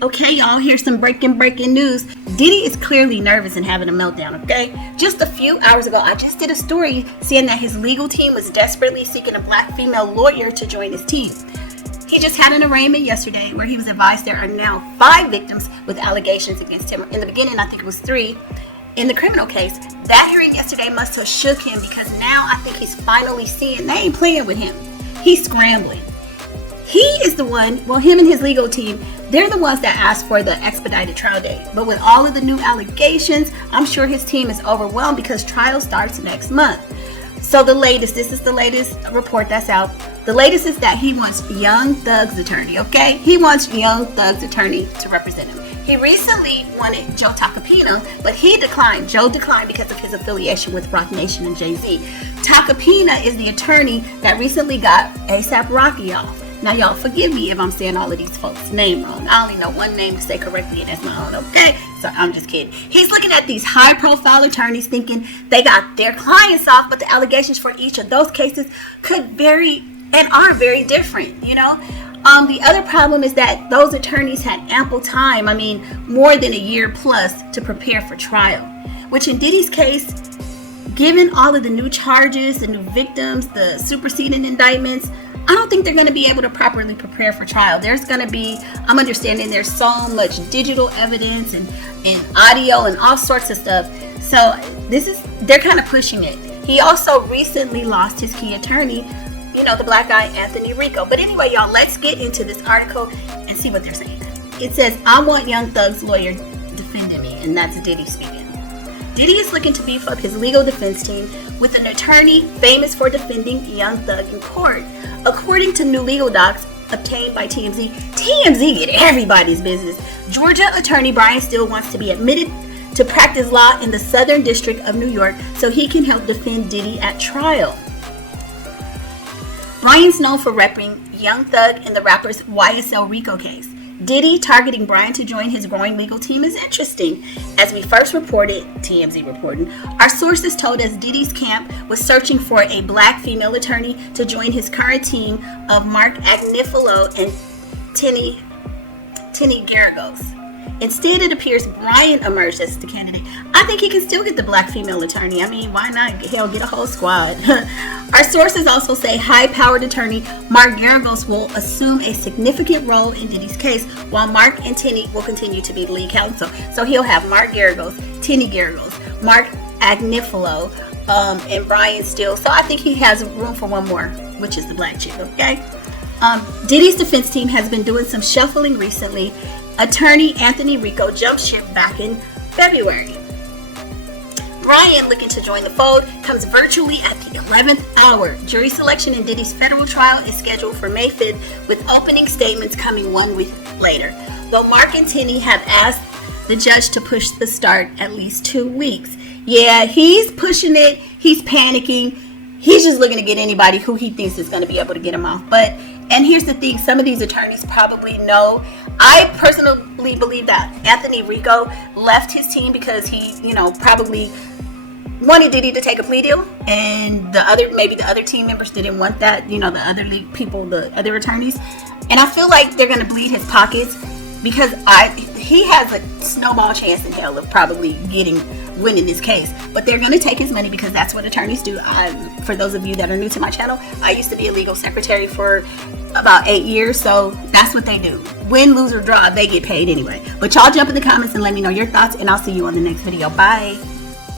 Okay, y'all, here's some breaking news. Diddy is clearly nervous and having a meltdown, okay? Just a few hours ago, I just did a story saying that his legal team was desperately seeking a black female lawyer to join his team. He just had an arraignment yesterday where he was advised there are now 5 victims with allegations against him. In the beginning, I think it was 3 in the criminal case. That hearing yesterday must have shook him because now I think he's finally seeing they ain't playing with him. He's scrambling. He is the one, well, him and his legal team, they're the ones that asked for the expedited trial date. But with all of the new allegations, I'm sure his team is overwhelmed because trial starts next month. So this is the latest report that's out. The latest is that he wants Young Thug's attorney, okay? He wants Young Thug's attorney to represent him. He recently wanted Joe Tacopina, but he declined. Joe declined because of his affiliation with Roc Nation and Jay-Z. Tacopina is the attorney that recently got A$AP Rocky off. Now, y'all, forgive me if I'm saying all of these folks' name wrong. I only know one name to say correctly, and that's my own, okay? So I'm just kidding. He's looking at these high-profile attorneys thinking they got their clients off, but the allegations for each of those cases could vary and are very different, you know? The other problem is that those attorneys had ample time, more than a year plus, to prepare for trial, which in Diddy's case, given all of the new charges, the new victims, the superseding indictments, I don't think they're going to be able to properly prepare for trial. There's going to be, I'm understanding there's so much digital evidence and audio and all sorts of stuff. So they're kind of pushing it. He also recently lost his key attorney, the black guy, Anthony Rico. But anyway, y'all, let's get into this article and see what they're saying. It says, I want Young Thug's lawyer defending me. And that's Diddy speaking. Diddy is looking to beef up his legal defense team with an attorney famous for defending Young Thug in court. According to new legal docs obtained by TMZ get everybody's business. Georgia attorney Brian Steele wants to be admitted to practice law in the Southern District of New York so he can help defend Diddy at trial. Brian's known for repping Young Thug in the rapper's YSL Rico case. Diddy targeting Brian to join his growing legal team is interesting. As we first reported, TMZ reporting, our sources told us Diddy's camp was searching for a black female attorney to join his current team of Mark Agnifilo and Tinny Garagos. Instead, it appears Brian emerged as the candidate. I think he can still get the black female attorney. Why not? Hell, get a whole squad. Our sources also say high-powered attorney Mark Garagos will assume a significant role in Diddy's case, while Mark and Tinny will continue to be the lead counsel. So he'll have Mark Garagos, Tinny Garagos, Mark Agnifilo, and Brian Steele. So I think he has room for one more, which is the black chick, okay? Diddy's defense team has been doing some shuffling recently. Attorney Anthony Rico jumped ship back in February. Brian, looking to join the fold, comes virtually at the 11th hour. Jury selection in Diddy's federal trial is scheduled for May 5th, with opening statements coming 1 week later. Though Mark and Tinny have asked the judge to push the start at least 2 weeks. Yeah, he's pushing it. He's panicking. He's just looking to get anybody who he thinks is going to be able to get him off. And here's the thing, some of these attorneys probably know. I personally believe that Anthony Rico left his team because he, probably wanted Diddy to take a plea deal, and the other team members didn't want that, the other league people, the other attorneys. And I feel like they're going to bleed his pockets because he has a snowball chance in hell of probably winning this case, but they're going to take his money because that's what attorneys do. For those of you that are new to my channel, I used to be a legal secretary for about 8 years, so that's what they do. Win, lose, or draw, they get paid anyway. But y'all jump in the comments and let me know your thoughts, and I'll see you on the next video. Bye.